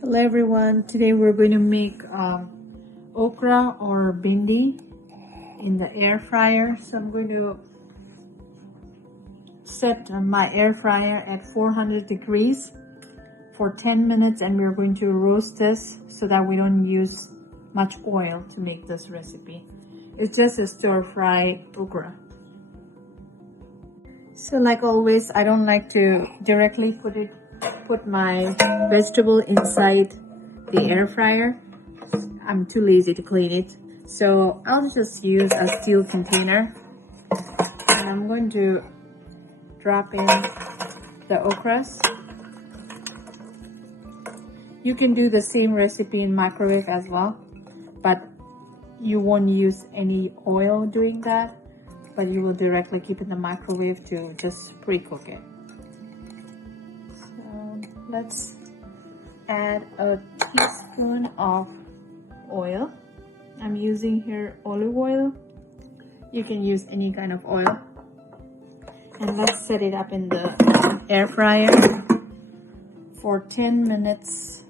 Hello everyone, today we're going to make okra or bindi in the air fryer. So I'm going to set my air fryer at 400 degrees for 10 minutes, and we're going to roast this so that we don't use much oil to make this recipe. It's just a stir fry okra. So like always, I don't like to directly put my vegetable inside the air fryer. I'm too lazy to clean it, so I'll just use a steel container, and I'm going to drop in the okras. You can do the same recipe in microwave as well, but you won't use any oil doing that, but you will directly keep in the microwave to just pre-cook it. So let's add a teaspoon of oil. I'm using here olive oil. You can use any kind of oil. And let's set it up in the air fryer for 10 minutes.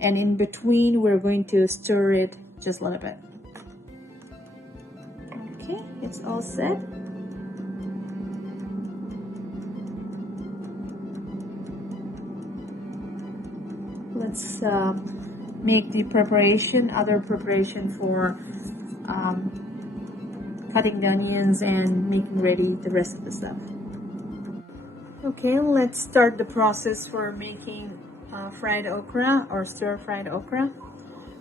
And in between, we're going to stir it just a little bit. Okay, it's all set. Let's make the other preparation for cutting the onions and making ready the rest of the stuff. Okay, let's start the process for making fried okra or stir-fried okra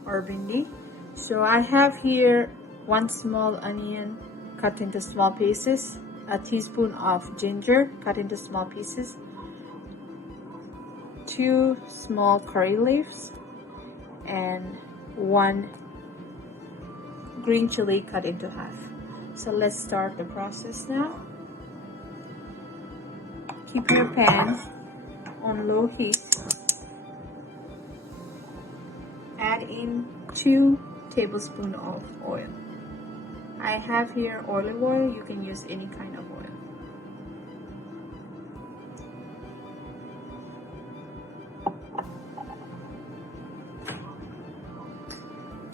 or bindi. So I have here 1 small onion cut into small pieces, a teaspoon of ginger cut into small pieces, 2 small curry leaves, and 1 green chili cut into half. So let's start the process now. Keep your pan on low heat. Add in 2 tablespoons of oil. I have here olive oil. You can use any kind of oil.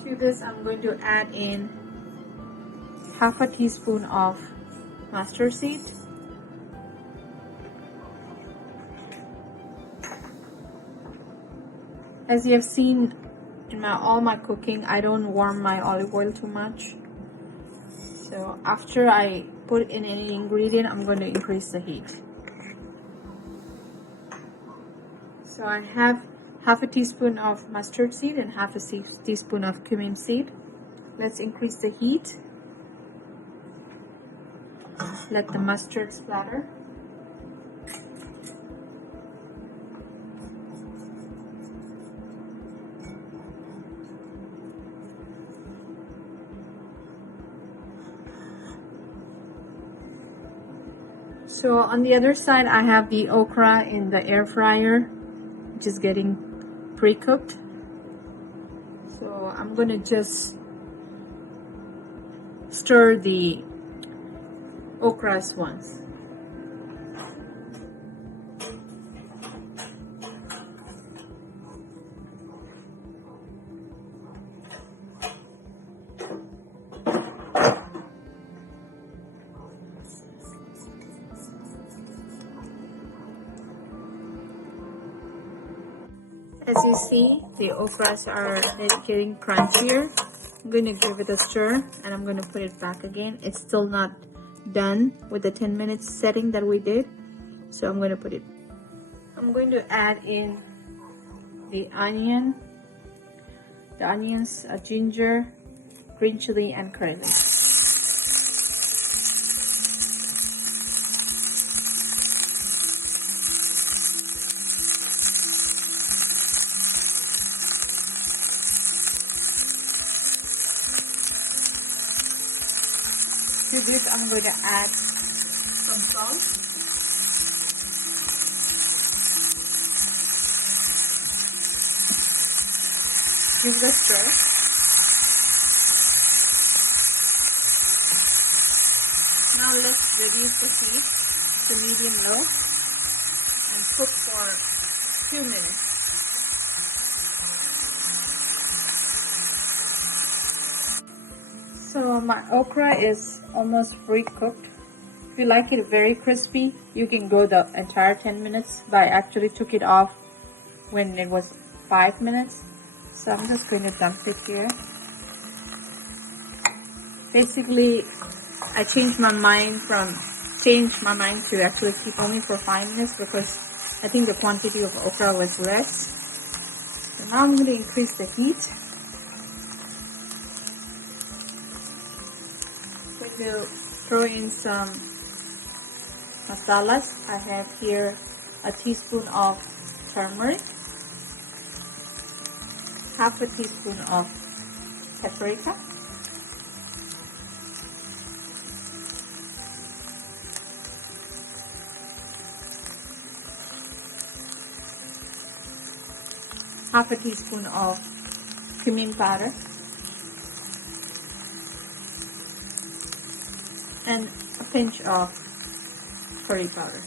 To this, I'm going to add in half a teaspoon of mustard seed, as you have seen in all my cooking, I don't warm my olive oil too much. So after I put in any ingredient, I'm going to increase the heat. So I have half a teaspoon of mustard seed and half a teaspoon of cumin seed. Let's increase the heat. Let the mustard splatter. So on the other side, I have the okra in the air fryer, which is getting pre-cooked. So I'm going to just stir the okras once. As you see, the okras are getting crunchier. I'm going to give it a stir, and I'm going to put it back again. It's still not done with the 10 minutes setting that we did, so I'm going to put it. I'm going to add in the onions, ginger, green chili, and curry leaves. To this, I'm going to add some salt. Give it a stir. Now let's reduce the heat to medium-low and cook for 2 minutes. So my okra is almost pre-cooked. If you like it very crispy, you can go the entire 10 minutes, but I actually took it off when it was 5 minutes. So I'm just going to dump it here. Basically, I changed my mind to actually keep only for 5 minutes because I think the quantity of okra was less. So now I'm going to increase the heat. I'm going to throw in some masalas. I have here a teaspoon of turmeric, half a teaspoon of paprika, half a teaspoon of cumin powder, and a pinch of curry powder.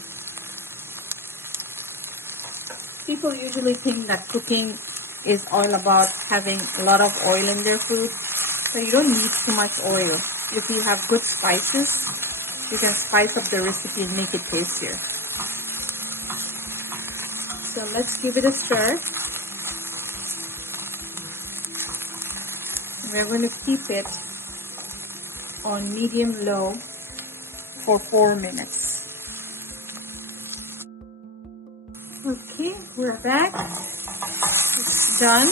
People usually think that cooking is all about having a lot of oil in their food, but you don't need too much oil. If you have good spices, you can spice up the recipe and make it tastier. So let's give it a stir. We're going to keep it on medium-low for 4 minutes. Okay, we're back. It's done.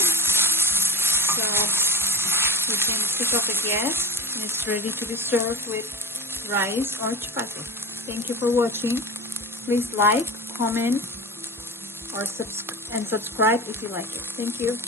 So we can pick up again. It's ready to be served with rice or chapati. Thank you for watching. Please like, comment, or subscribe if you like it. Thank you.